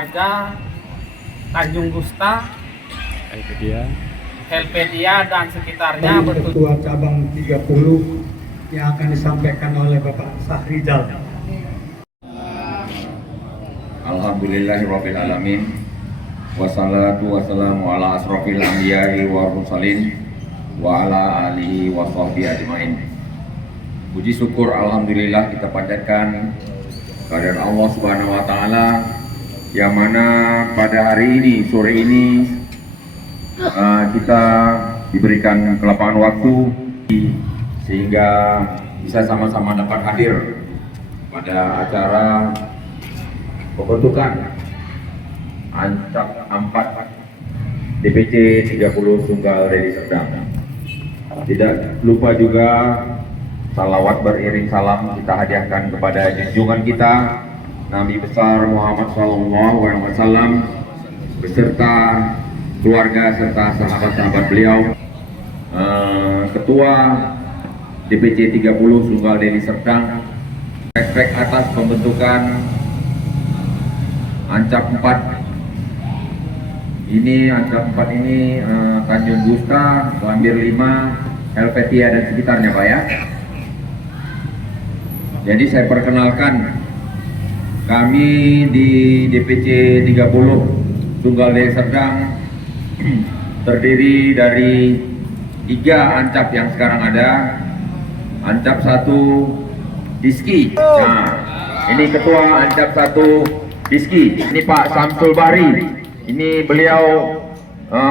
warga Tanjung Gusta, Helvetia dan sekitarnya. Ketua cabang 30 yang akan disampaikan oleh Bapak Sahrizal. Alhamdulillahirabbil alamin. Wassalatu wassalamu ala asrofil anbiya'i wa mursalin wa ala alihi wa sahbihi ajmain. Puji syukur alhamdulillah kita panjatkan kehadirat Allah Subhanahu wa taala yang mana pada hari ini, sore ini kita diberikan kelapangan waktu sehingga bisa sama-sama dapat hadir pada acara pembentukan Ancak 4 DPC 30 Sunggal Deli Serdang. Tidak lupa juga salawat beriring salam kita hadiahkan kepada junjungan kita Nabi besar Muhammad SAW beserta keluarga serta sahabat-sahabat beliau. Ketua DPC 30 Sunggal Deli Serdang, respek atas pembentukan Ancak 4 ini. Ancak 4 ini Tanjung Gusta, Gambir 5, Helvetia dan sekitarnya Pak ya. Jadi saya perkenalkan, kami di DPC 30 Sunggal Deli Serdang terdiri dari 3 ancap yang sekarang ada. Ancap 1 Diski. Nah, ini ketua Ancap 1 Diski. Ini Pak Samsul Bahri. Ini beliau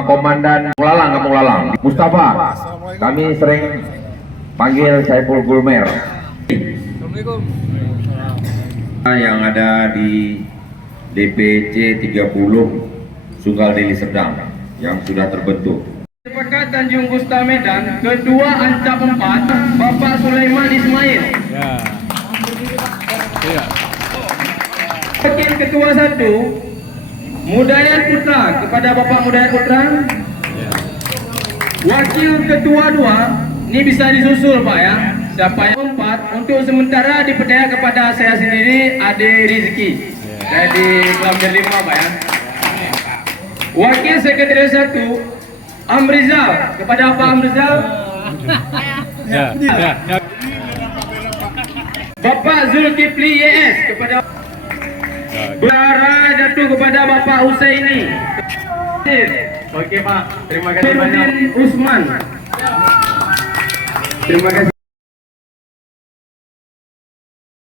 komandan Mulalang, Kampung Lalang. Mustafa. Kami sering panggil Saiful Gulmer. Assalamualaikum. Yang ada di DPC 30 Sunggal Deli Serdang yang sudah terbentuk. Dekat Tanjung Gusta Medan, kedua Ancap 4, Bapak Sulaiman Ismail. Wakil ketua 1, Mudayat Putra, kepada Bapak Mudayat Putra. Wakil ketua 2, ini bisa disusul Pak ya. Siapa yang 4, untuk sementara dipercaya kepada saya sendiri, Ade Rizki. Saya di Gambir 5 Pak ya. Wakil sekretaris 1, Amrizal, kepada Pak Amrizal. Bapak Zulkifli YS, kepada Belara jatuh kepada Bapak Husaini. Oke Pak, terima kasih banyak. Usman, terima kasih.